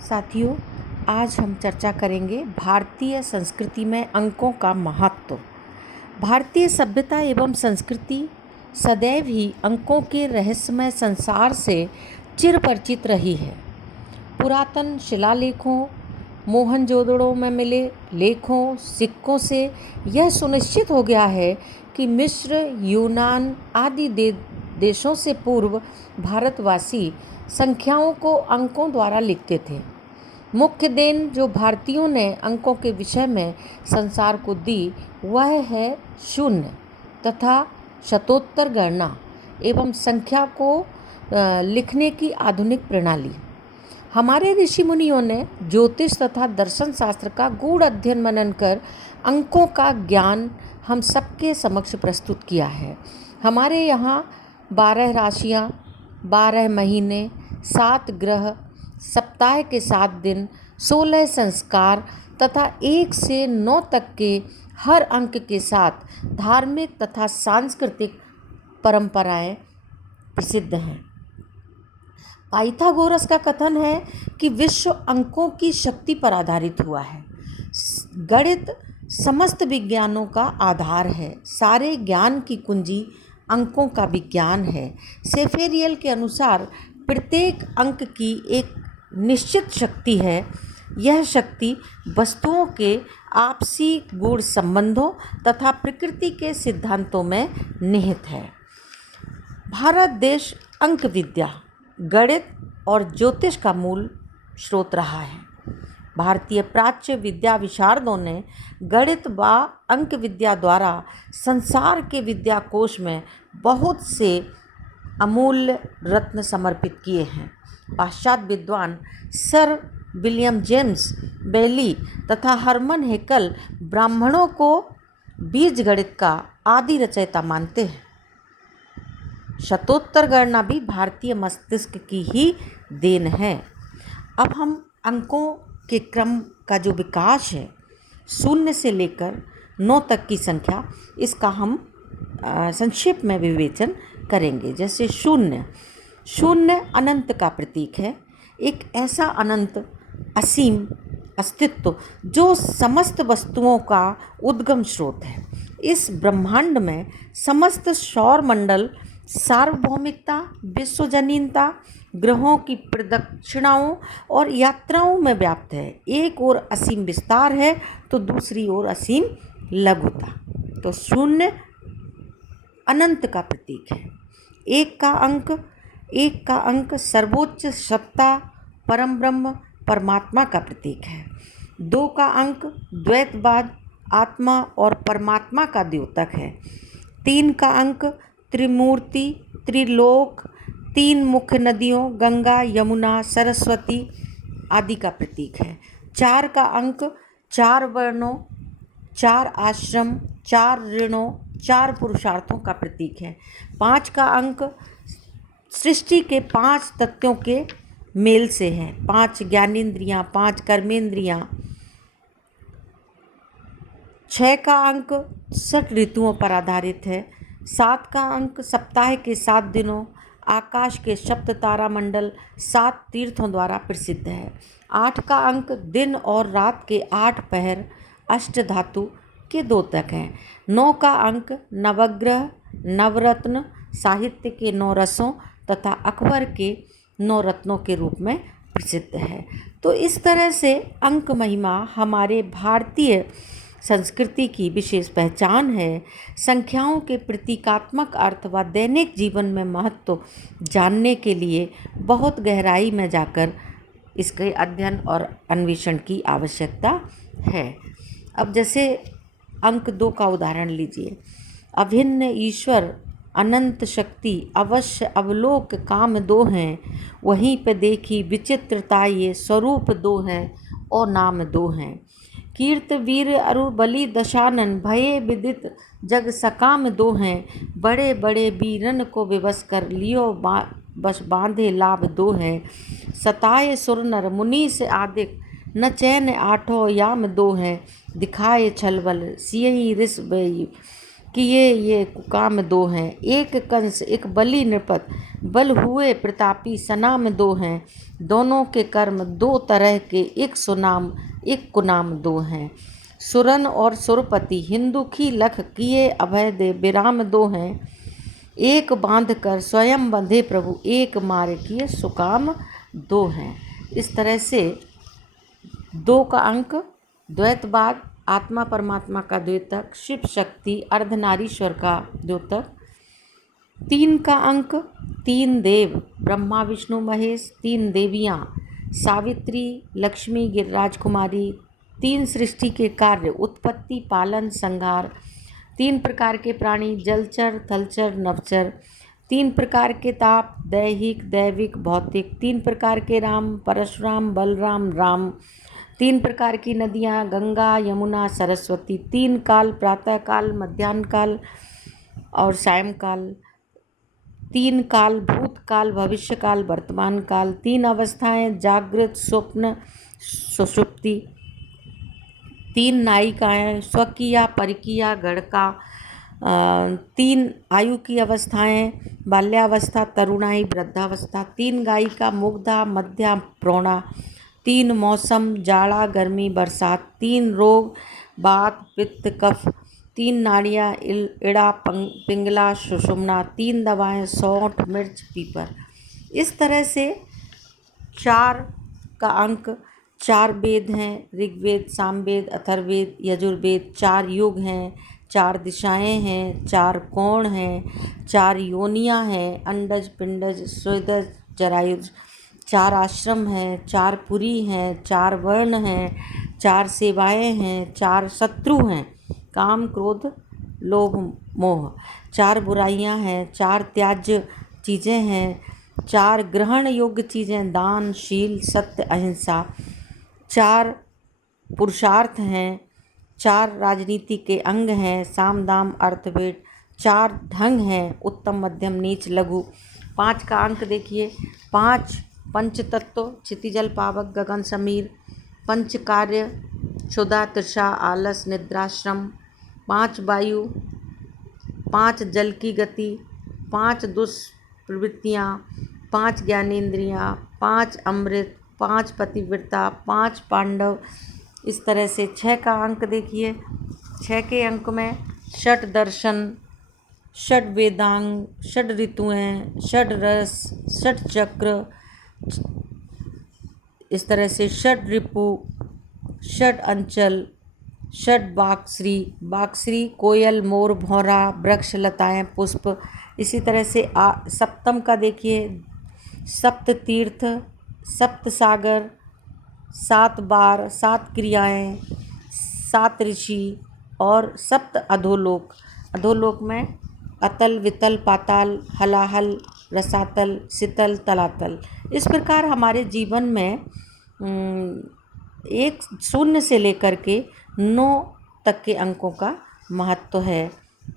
साथियों, आज हम चर्चा करेंगे भारतीय संस्कृति में अंकों का महत्व। भारतीय सभ्यता एवं संस्कृति सदैव ही अंकों के रहस्यमय संसार से चिरपरिचित रही है। पुरातन शिलालेखों, मोहनजोदड़ो में मिले लेखों, सिक्कों से यह सुनिश्चित हो गया है कि मिस्र, यूनान आदि देशों से पूर्व भारतवासी संख्याओं को अंकों द्वारा लिखते थे। मुख्य देन जो भारतीयों ने अंकों के विषय में संसार को दी वह है शून्य तथा शतोत्तर गणना एवं संख्या को लिखने की आधुनिक प्रणाली। हमारे ऋषि मुनियों ने ज्योतिष तथा दर्शन शास्त्र का गूढ़ अध्ययन मनन कर अंकों का ज्ञान हम सबके समक्ष प्रस्तुत किया है। हमारे यहाँ 12 राशियाँ, 12 महीने, 7 ग्रह, सप्ताह के 7 दिन, 16 संस्कार तथा 1 से 9 तक के हर अंक के साथ धार्मिक तथा सांस्कृतिक परंपराएं प्रसिद्ध हैं। पाइथागोरस का कथन है कि विश्व अंकों की शक्ति पर आधारित हुआ है। गणित समस्त विज्ञानों का आधार है। सारे ज्ञान की कुंजी अंकों का विज्ञान है। सेफेरियल के अनुसार प्रत्येक अंक की एक निश्चित शक्ति है। यह शक्ति वस्तुओं के आपसी गुण संबंधों तथा प्रकृति के सिद्धांतों में निहित है। भारत देश अंक विद्या, गणित और ज्योतिष का मूल स्रोत रहा है। भारतीय प्राच्य विद्या विशारदों ने गणित व अंक विद्या द्वारा संसार के विद्याकोश में बहुत से अमूल्य रत्न समर्पित किए हैं। पाश्चात्य विद्वान सर विलियम जेम्स बेली तथा हरमन हेकल ब्राह्मणों को बीज गणित का आदि रचयिता मानते हैं। शतोत्तर गणना भी भारतीय मस्तिष्क की ही देन है। अब हम अंकों के क्रम का जो विकास है, 0 से लेकर 9 तक की संख्या, इसका हम संक्षेप में विवेचन करेंगे। जैसे 0 अनंत का प्रतीक है। एक ऐसा अनंत असीम अस्तित्व जो समस्त वस्तुओं का उद्गम स्रोत है। इस ब्रह्मांड में समस्त सौर मंडल सार्वभौमिकता, विश्वजनीनता, ग्रहों की प्रदक्षिणाओं और यात्राओं में व्याप्त है। एक ओर असीम विस्तार है तो दूसरी ओर असीम लघुता। तो 0 अनंत का प्रतीक है। 1 का अंक सर्वोच्च सत्ता, परम ब्रह्म, परमात्मा का प्रतीक है। 2 का अंक द्वैतवाद, आत्मा और परमात्मा का द्योतक है। 3 का अंक त्रिमूर्ति, त्रिलोक, 3 मुख्य नदियों गंगा, यमुना, सरस्वती आदि का प्रतीक है। 4 का अंक 4 वर्णों, 4 आश्रम, 4 ऋणों, 4 पुरुषार्थों का प्रतीक है। 5 का अंक सृष्टि के 5 तत्वों के मेल से है। 5 ज्ञानेंद्रियां, 5 कर्मेंद्रियां। 6 का अंक 6 ऋतुओं पर आधारित है। 7 का अंक सप्ताह के 7 दिनों, आकाश के सप्त तारा मंडल, 7 तीर्थों द्वारा प्रसिद्ध है। 8 का अंक दिन और रात के 8 पहर, अष्ट धातु के द्योतक हैं। 9 का अंक नवग्रह, नवरत्न, साहित्य के 9 रसों तथा अकबर के 9 रत्नों के रूप में प्रसिद्ध है। तो इस तरह से अंक महिमा हमारे भारतीय संस्कृति की विशेष पहचान है। संख्याओं के प्रतीकात्मक अर्थ व दैनिक जीवन में महत्व जानने के लिए बहुत गहराई में जाकर इसके अध्ययन और अन्वेषण की आवश्यकता है। अब जैसे अंक 2 का उदाहरण लीजिए। अभिन्न ईश्वर, अनंत शक्ति, अवश्य अवलोक काम 2 हैं, वहीं पे देखी विचित्रता ये स्वरूप 2 हैं और नाम 2 हैं। कीर्त वीर अरु बलि दशानन, भये विदित जग सकाम 2 हैं, बड़े बड़े वीरन को विवश कर लियो बस बांधे लाभ 2 हैं। सताए सुर नर मुनि से आदिक, न चैन 8 याम 2 हैं, दिखाए छलबल सियहि रिस किए ये कुकाम दो हैं, एक कंस एक बलि नृपत, बल हुए प्रतापी सनाम दो हैं, दोनों के कर्म दो तरह के, एक सुनाम एक कुनाम दो हैं। सुरन और सुरपति हिंदुखी लख किए अभय दे, विराम दो हैं, एक बांध कर स्वयं बंधे प्रभु, एक मार किए सुकाम दो हैं। इस तरह से 2 का अंक द्वैतवाद, आत्मा परमात्मा का द्योतक, शिव शक्ति अर्धनारीश्वर का द्योतक। 3 का अंक 3 देव ब्रह्मा विष्णु महेश, 3 देवियाँ सावित्री लक्ष्मी गिरिराज कुमारी, 3 सृष्टि के कार्य उत्पत्ति पालन संहार, 3 प्रकार के प्राणी जलचर थलचर नवचर, 3 प्रकार के ताप दैहिक दैविक भौतिक, 3 प्रकार के राम परशुराम बलराम राम, 3 प्रकार की नदियाँ गंगा यमुना सरस्वती, 3 काल प्रातः काल मध्याह्न काल और सायंकाल, 3 काल भूतकाल भविष्य काल वर्तमान काल, 3 अवस्थाएं जागृत स्वप्न सुषुप्ति, 3 नायिकाएँ स्वकीया परिकिया गणका, 3 आयु की अवस्थाएं बाल्यावस्था तरुणाई वृद्धावस्था, 3 गायिका मुग्धा मध्या प्रौढ़ा, 3 मौसम जाड़ा गर्मी बरसात, 3 रोग वात पित्त कफ, 3 नाड़ियाँ इड़ा पिंगला सुषुम्ना, 3 दवाएं सौंठ मिर्च पीपर। इस तरह से 4 का अंक 4 वेद हैं, ऋग्वेद सामवेद अथर्ववेद यजुर्वेद, 4 युग हैं, 4 दिशाएं हैं, 4 कोण हैं, 4 योनियां हैं, अंडज पिंडज स्वेदज जरायुज, 4 आश्रम हैं, 4 पुरी हैं, 4 वर्ण हैं, 4 सेवाएं हैं, 4 शत्रु हैं, काम क्रोध लोभ मोह, 4 बुराइयां हैं, 4 त्याज्य चीज़ें हैं, 4 ग्रहण योग्य चीज़ें दान शील सत्य अहिंसा, 4 पुरुषार्थ हैं, 4 राजनीति के अंग हैं, साम दाम अर्थवेद, 4 ढंग हैं, उत्तम मध्यम नीच लघु। 5 का अंक देखिए, 5 पंचतत्व क्षितिजल पावक गगन समीर, 5 कार्य क्षुधा तृषा आलस निद्राश्रम, 5 वायु, 5 जल की गति, 5 दुष्प्रवृत्तियाँ, 5 ज्ञानेंद्रियाँ, 5 अमृत, 5 पतिव्रता, 5 पांडव। इस तरह से 6 का अंक देखिए, 6 के अंक में षट दर्शन, षट वेदांग, षट ऋतुएँ, षट रस, षट चक्र, इस तरह से षट रिपु, षट अंचल, षट बाक्श्री, बाक्श्री कोयल मोर भौरा वृक्ष लताएँ पुष्प। इसी तरह से सप्तम का देखिए, सप्त तीर्थ, सप्त सागर, 7 बार, 7 क्रियाएँ, 7 ऋषि और सप्त अधोलोक। अधोलोक में अतल वितल पाताल हलाहल रसातल शीतल तलातल। इस प्रकार हमारे जीवन में 1 शून्य से लेकर के 9 तक के अंकों का महत्व है।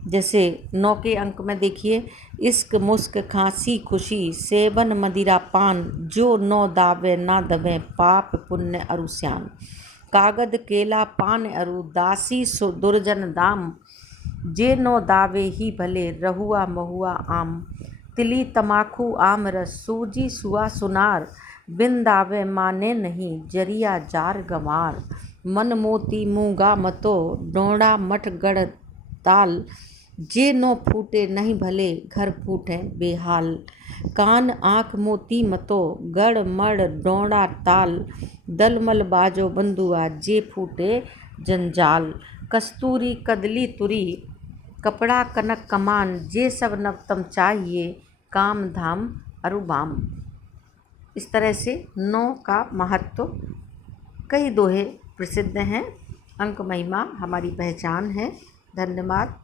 जैसे 9 के अंक में देखिए, इश्क मुस्क खांसी खुशी सेवन मदिरा पान, जो 9 दावे ना दबे पाप पुण्य अरुस्यान, कागद केला पान अरु दासी सो दुर्जन दाम, जे 9 दावे ही भले रहुआ महुआ आम, तिली तमाखू आम रस सूजी सुआ सुनार, बिन दावे माने नहीं जरिया जार गंवार, मन मोती मूंगा मतो डोड़ा मठ गढ़ ताल, जे 9 फूटे नहीं भले घर फूटे बेहाल, कान आँख मोती मतो गढ़ मड़ डोड़ा ताल, दलमल बाजो बंदुआ जे फूटे जंजाल, कस्तूरी कदली तुरी कपड़ा कनक कमान, जे सब नवतम चाहिए काम धाम अरुबाम। इस तरह से 9 का महत्व, कई दोहे प्रसिद्ध हैं। अंक महिमा हमारी पहचान है। धन्यवाद।